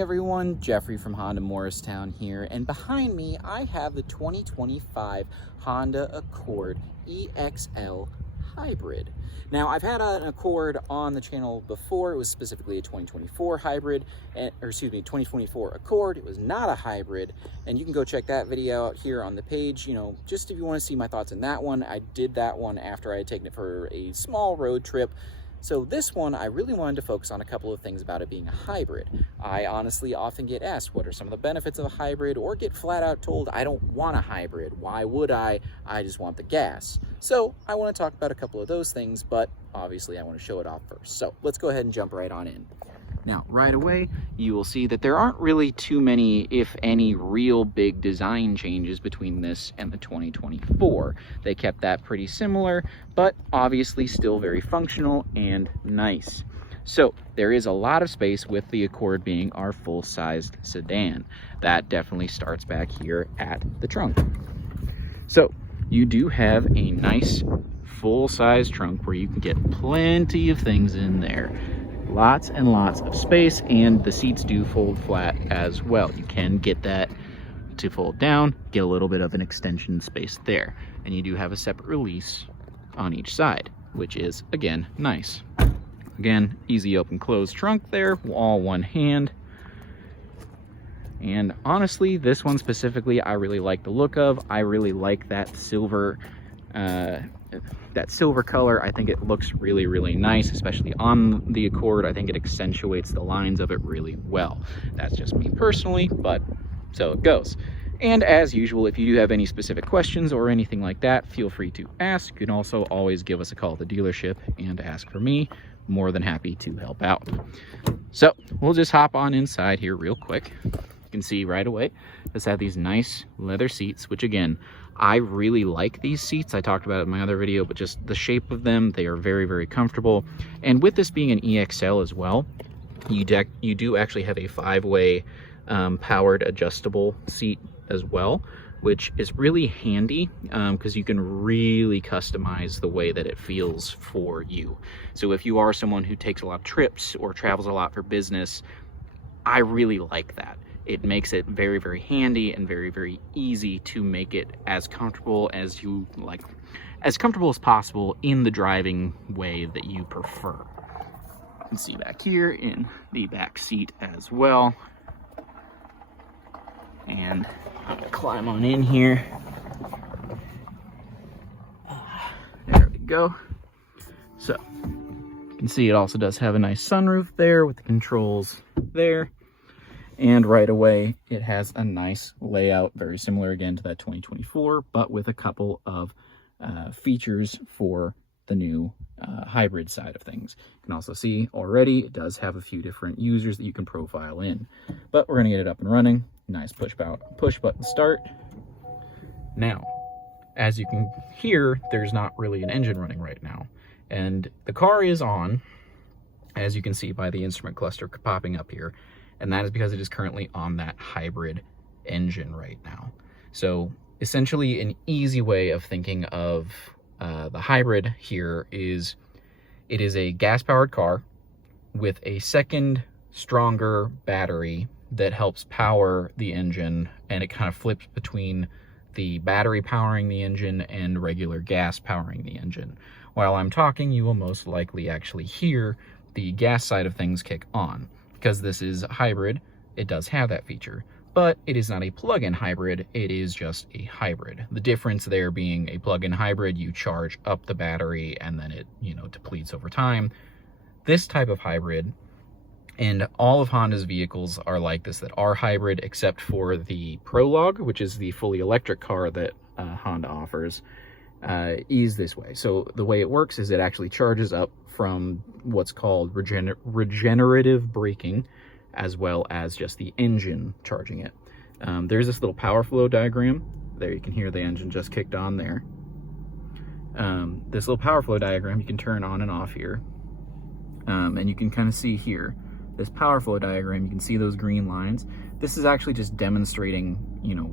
Everyone, Jeffrey from Honda Morristown here, and behind me I have the 2025 Honda Accord EXL Hybrid. Now, I've had an Accord on the channel before. It was specifically a 2024 hybrid, or excuse me, 2024 Accord. It was not a hybrid, and you can go check that video out here on the page. You know, just if you want to see my thoughts on that one. I did that one after I had taken it for a small road trip. So this one, I really wanted to focus on a couple of things about it being a hybrid. I honestly often get asked, what are some of the benefits of a hybrid, or get flat out told, I don't want a hybrid. Why would I? I just want the gas. So I want to talk about a couple of those things, but obviously I want to show it off first. So let's go ahead and jump right on in. Now, right away, you will see that there aren't really too many, if any, real big design changes between this and the 2024. They kept that pretty similar, but obviously still very functional and nice. So there is a lot of space with the Accord being our full-sized sedan. That definitely starts back here at the trunk. So you do have a nice full-size trunk where you can get plenty of things in there. Lots and lots of space, and the seats do fold flat as well. You can get that to fold down, get a little bit of an extension space there. And you do have a separate release on each side, which is, again, nice. Again, easy open close trunk there, all one hand. And honestly, this one specifically, I really like the look of. I really like that silver color. I think it looks really, really nice, especially on the Accord. I think it accentuates the lines of it really well. That's just me personally, but so it goes. And as usual, if you do have any specific questions or anything like that, feel free to ask. You can also always give us a call at the dealership and ask for me. More than happy to help out. So we'll just hop on inside here real quick. You can see right away, this has these nice leather seats, which again, I really like these seats. I talked about it in my other video, but just the shape of them, they are very, very comfortable. And with this being an EXL as well, you do actually have a 5-way powered adjustable seat as well, which is really handy because you can really customize the way that it feels for you. So if you are someone who takes a lot of trips or travels a lot for business, I really like that. It makes it very, very handy and very, very easy to make it as comfortable as you like, as comfortable as possible in the driving way that you prefer. You can see back here in the back seat as well. And I'm gonna climb on in here. There we go. So you can see it also does have a nice sunroof there with the controls there. And right away, it has a nice layout, very similar again to that 2024, but with a couple of features for the new hybrid side of things. You can also see already it does have a few different users that you can profile in. But we're gonna get it up and running. Nice push button start. Now, as you can hear, there's not really an engine running right now. And the car is on, as you can see by the instrument cluster popping up here. And that is because it is currently on that hybrid engine right now. So essentially an easy way of thinking of the hybrid here is it is a gas-powered car with a second, stronger battery that helps power the engine, and it kind of flips between the battery powering the engine and regular gas powering the engine. While I'm talking, you will most likely actually hear the gas side of things kick on. Because this is a hybrid, it does have that feature, but it is not a plug-in hybrid, it is just a hybrid. The difference there being a plug-in hybrid, you charge up the battery and then it, depletes over time. This type of hybrid, and all of Honda's vehicles are like this that are hybrid, except for the Prologue, which is the fully electric car that Honda offers, is this way. So the way it works is it actually charges up from what's called regenerative braking, as well as just the engine charging it. There's this little power flow diagram. There you can hear the engine just kicked on there. This little power flow diagram you can turn on and off here. And you can kind of see here, this power flow diagram, you can see those green lines. This is actually just demonstrating,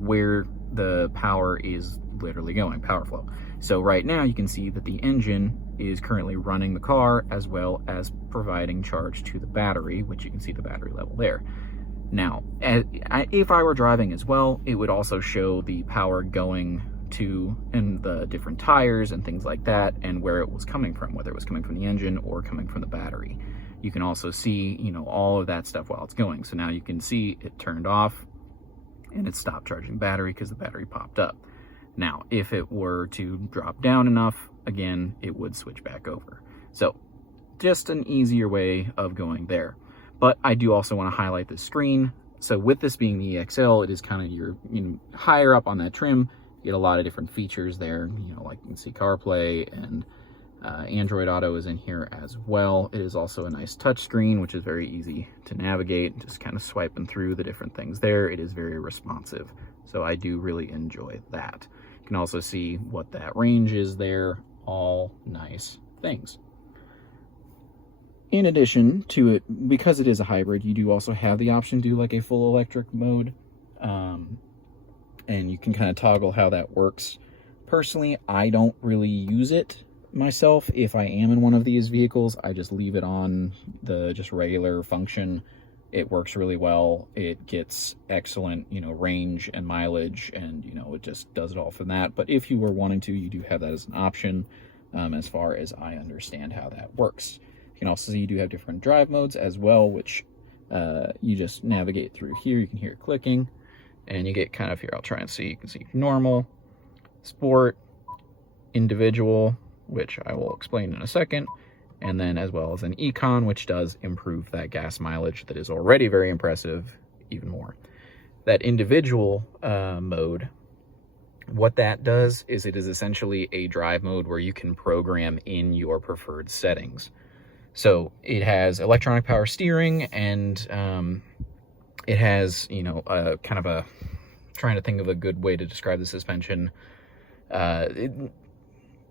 where the power is literally going, power flow. So right now you can see that the engine is currently running the car as well as providing charge to the battery, which you can see the battery level there. Now, if I were driving as well, it would also show the power going to and the different tires and things like that, and where it was coming from, whether it was coming from the engine or coming from the battery. You can also see, you know, all of that stuff while it's going. So now you can see it turned off and it stopped charging battery because the battery popped up. Now, if it were to drop down enough, again, it would switch back over. So just an easier way of going there. But I do also want to highlight the screen. So with this being the EXL, it is kind of your, you know, higher up on that trim. You get a lot of different features there, you know, like you can see CarPlay, and Android Auto is in here as well. It is also a nice touch screen, which is very easy to navigate, just kind of swiping through the different things there. It is very responsive, so I do really enjoy that. You can also see what that range is there, all nice things. In addition to it, because it is a hybrid, you do also have the option to do like a full electric mode, and you can kind of toggle how that works. Personally, I don't really use it myself. If I am in one of these vehicles, I just leave it on the just regular function. It works really well. It gets excellent, you know, range and mileage, and, you know, it just does it all from that. But if you were wanting to, you do have that as an option, as far as I understand how that works. You can also see you do have different drive modes as well, which you just navigate through here. You can hear it clicking, and you get kind of here, I'll try and see, you can see normal, sport, individual, which I will explain in a second, and then as well as an econ, which does improve that gas mileage that is already very impressive even more. That individual mode, what that does is it is essentially a drive mode where you can program in your preferred settings. So it has electronic power steering, and it has, you know, kind of a, trying to think of a good way to describe the suspension.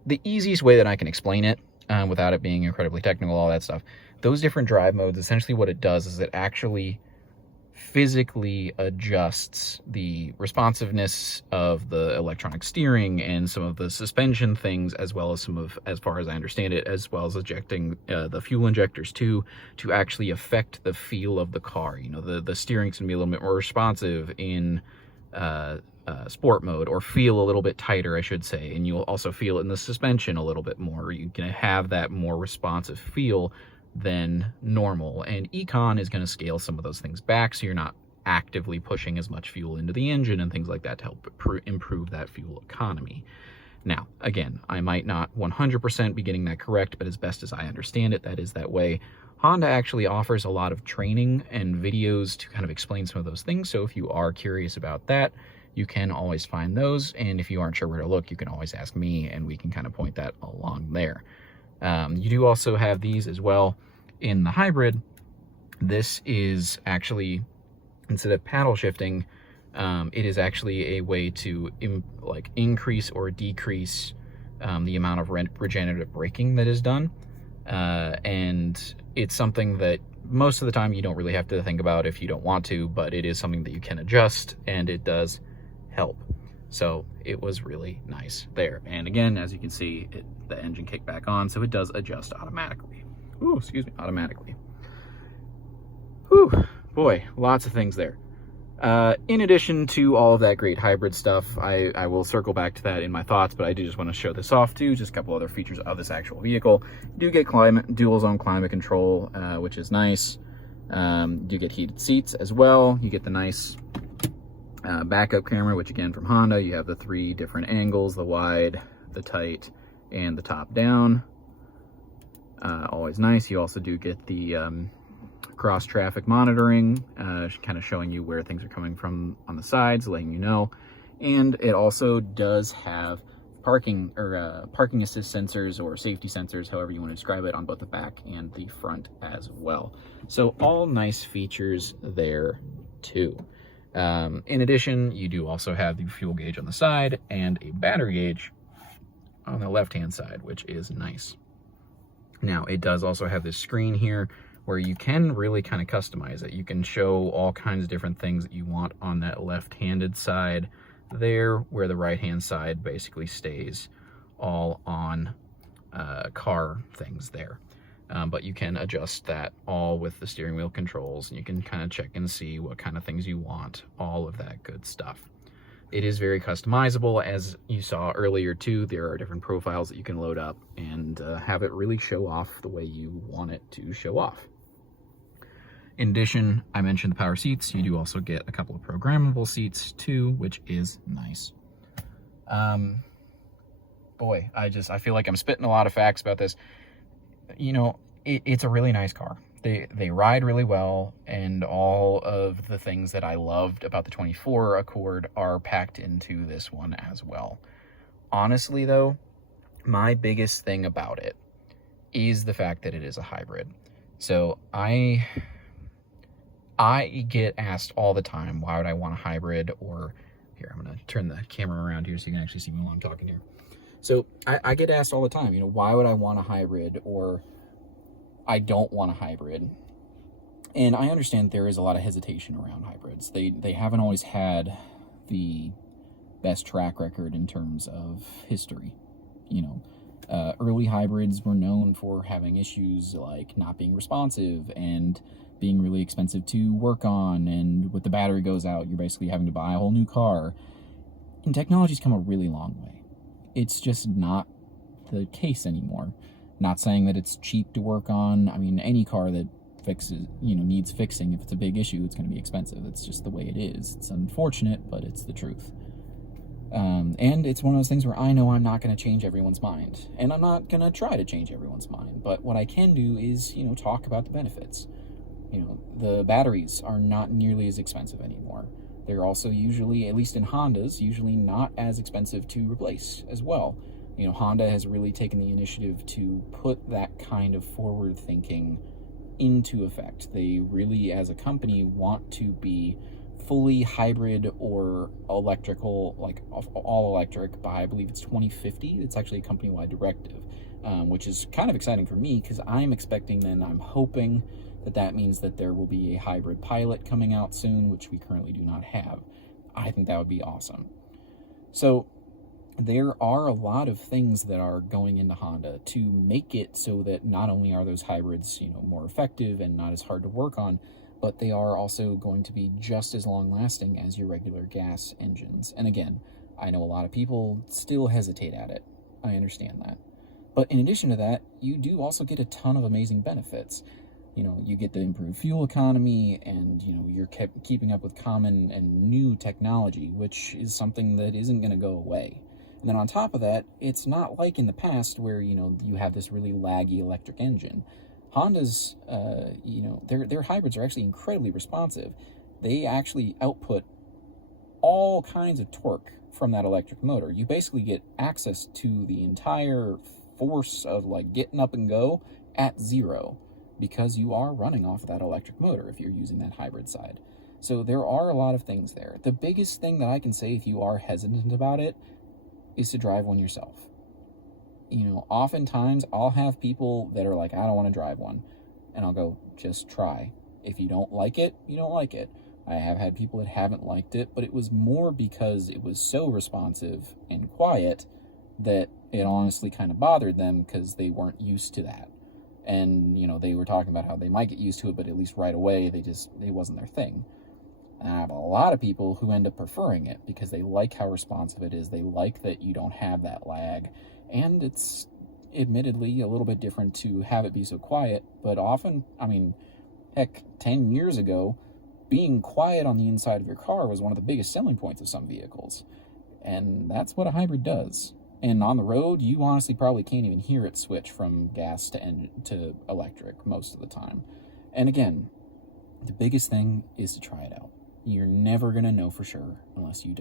The easiest way that I can explain it, without it being incredibly technical, all that stuff, those different drive modes, essentially what it does is it actually physically adjusts the responsiveness of the electronic steering and some of the suspension things, as well as some of, as far as I understand it, as well as ejecting the fuel injectors too, to actually affect the feel of the car. You know, the steering's gonna be a little bit more responsive in sport mode, or feel a little bit tighter, I should say, and you'll also feel it in the suspension a little bit more. You can have that more responsive feel than normal, and econ is going to scale some of those things back, so you're not actively pushing as much fuel into the engine and things like that to help improve that fuel economy. Now, again, I might not 100% be getting that correct, but as best as I understand it, that is that way. Honda actually offers a lot of training and videos to kind of explain some of those things, so if you are curious about that, you can always find those, and if you aren't sure where to look, you can always ask me, and we can kind of point that along there. You do also have these as well in the hybrid. This is actually, instead of paddle shifting, it is actually a way to increase or decrease the amount of regenerative braking that is done. And it's something that most of the time you don't really have to think about if you don't want to, but it is something that you can adjust, and it does help. So it was really nice there. And again, as you can see, the engine kicked back on, so it does adjust automatically. Ooh, excuse me, automatically. Whew, boy, lots of things there. In addition to all of that great hybrid stuff, I will circle back to that in my thoughts, but I do just want to show this off too, just a couple other features of this actual vehicle. You do get dual zone climate control, which is nice. You do get heated seats as well. You get the nice backup camera, which again from Honda, you have the 3 different angles, the wide, the tight, and the top down. Always nice. You also do get the cross traffic monitoring, kind of showing you where things are coming from on the sides, letting you know. And it also does have parking assist sensors, or safety sensors, however you want to describe it, on both the back and the front as well. So all nice features there too. In addition, you do also have the fuel gauge on the side and a battery gauge on the left-hand side, which is nice. Now, it does also have this screen here where you can really kind of customize it. You can show all kinds of different things that you want on that left-handed side there, where the right-hand side basically stays all on car things there. but you can adjust that all with the steering wheel controls, and you can kind of check and see what kind of things you want, all of that good stuff. It is very customizable, as you saw earlier too. There are different profiles that you can load up and have it really show off the way you want it to show off. In addition, I mentioned the power seats. You do also get a couple of programmable seats too, which is nice. Boy, I feel like I'm spitting a lot of facts about this. You know, it's a really nice car. They ride really well, and all of the things that I loved about the 24 Accord are packed into this one as well. Honestly though, my biggest thing about it is the fact that it is a hybrid. So I get asked all the time, why would I want a hybrid? Or here, I'm gonna turn the camera around here so you can actually see me while I'm talking here. So I get asked all the time, you know, why would I want a hybrid, or I don't want a hybrid. And I understand there is a lot of hesitation around hybrids. They haven't always had the best track record in terms of history. You know, early hybrids were known for having issues like not being responsive and being really expensive to work on, and when the battery goes out, you're basically having to buy a whole new car. And technology's come a really long way. It's just not the case anymore. Not saying that it's cheap to work on. I mean, any car that fixes, you know, needs fixing, if it's a big issue, it's going to be expensive. It's just the way it is. It's unfortunate, but it's the truth. And it's one of those things where I know I'm not going to change everyone's mind, and I'm not going to try to change everyone's mind. But what I can do is, you know, talk about the benefits. You know, the batteries are not nearly as expensive anymore. They're also usually, at least in Hondas, usually not as expensive to replace as well. You know, Honda has really taken the initiative to put that kind of forward thinking into effect. They really, as a company, want to be fully hybrid or electrical, like all electric by, I believe it's 2050. It's actually a company-wide directive, which is kind of exciting for me because I'm expecting, then I'm hoping that means that there will be a hybrid Pilot coming out soon, which we currently do not have. I think that would be awesome. So there are a lot of things that are going into Honda to make it so that not only are those hybrids, you know, more effective and not as hard to work on, but they are also going to be just as long lasting as your regular gas engines. And again, I know a lot of people still hesitate at it. I understand that. But in addition to that, you do also get a ton of amazing benefits. You know, you get the improved fuel economy, and, you know, you're keeping up with common and new technology, which is something that isn't going to go away. And then on top of that, it's not like in the past where, you know, you have this really laggy electric engine. Honda's, you know, their hybrids are actually incredibly responsive. They actually output all kinds of torque from that electric motor. You basically get access to the entire force of, like, getting up and go at zero, because you are running off of that electric motor if you're using that hybrid side. So there are a lot of things there. The biggest thing that I can say if you are hesitant about it is to drive one yourself. You know, oftentimes I'll have people that are like, I don't want to drive one. And I'll go, just try. If you don't like it, you don't like it. I have had people that haven't liked it, but it was more because it was so responsive and quiet that it honestly kind of bothered them because they weren't used to that. And, you know, they were talking about how they might get used to it, but at least right away, it wasn't their thing. And I have a lot of people who end up preferring it because they like how responsive it is. They like that you don't have that lag. And it's admittedly a little bit different to have it be so quiet. But often, I mean, heck, 10 years ago, being quiet on the inside of your car was one of the biggest selling points of some vehicles. And that's what a hybrid does. And on the road, you honestly probably can't even hear it switch from gas to electric most of the time. And again, the biggest thing is to try it out. You're never going to know for sure unless you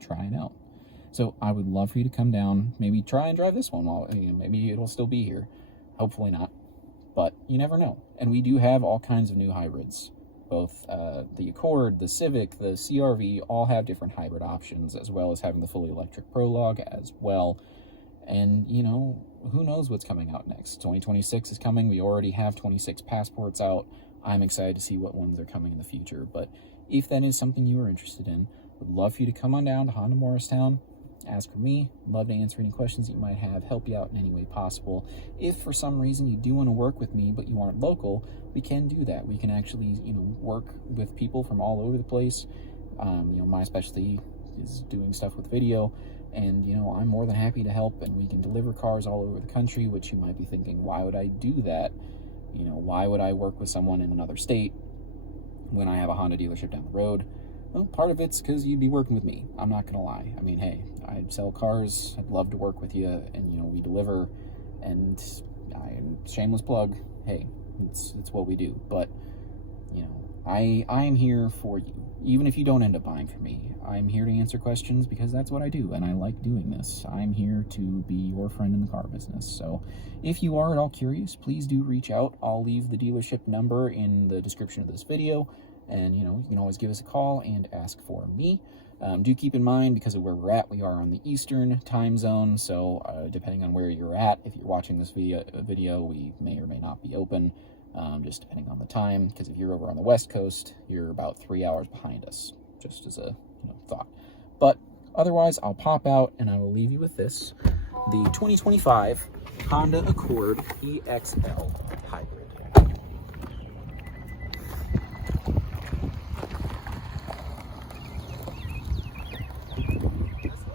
try it out. So I would love for you to come down, maybe try and drive this one while, you know, maybe it'll still be here. Hopefully not, but you never know. And we do have all kinds of new hybrids. Both the Accord, the Civic, the CR-V all have different hybrid options, as well as having the fully electric Prologue as well. And, you know, who knows what's coming out next. 2026 is coming. We already have 26 Passports out. I'm excited to see what ones are coming in the future. But if that is something you are interested in, would love for you to come on down to Honda Morristown, ask for me. Love to answer any questions that you might have, help you out in any way possible. If for some reason you do want to work with me but you aren't local, we can do that. We can actually, you know, work with people from all over the place. You know, my specialty is doing stuff with video, and you know, I'm more than happy to help, and we can deliver cars all over the country, which you might be thinking, why would I do that? You know, why would I work with someone in another state when I have a Honda dealership down the road? Well, part of it's because you'd be working with me. I'm not gonna lie. I mean, hey, I sell cars. I'd love to work with you, and you know, we deliver. And shameless plug. Hey, it's what we do. But you know, I am here for you. Even if you don't end up buying from me, I'm here to answer questions because that's what I do, and I like doing this. I'm here to be your friend in the car business. So if you are at all curious, please do reach out. I'll leave the dealership number in the description of this video, and you know, you can always give us a call and ask for me. Do keep in mind, because of where we're at, we are on the Eastern time zone, so depending on where you're at, if you're watching this video, we may or may not be open. Just depending on the time, because if you're over on the West Coast, you're about 3 hours behind us, just as a thought. But otherwise, I'll pop out and I will leave you with this, the 2025 Honda Accord EXL Hybrid.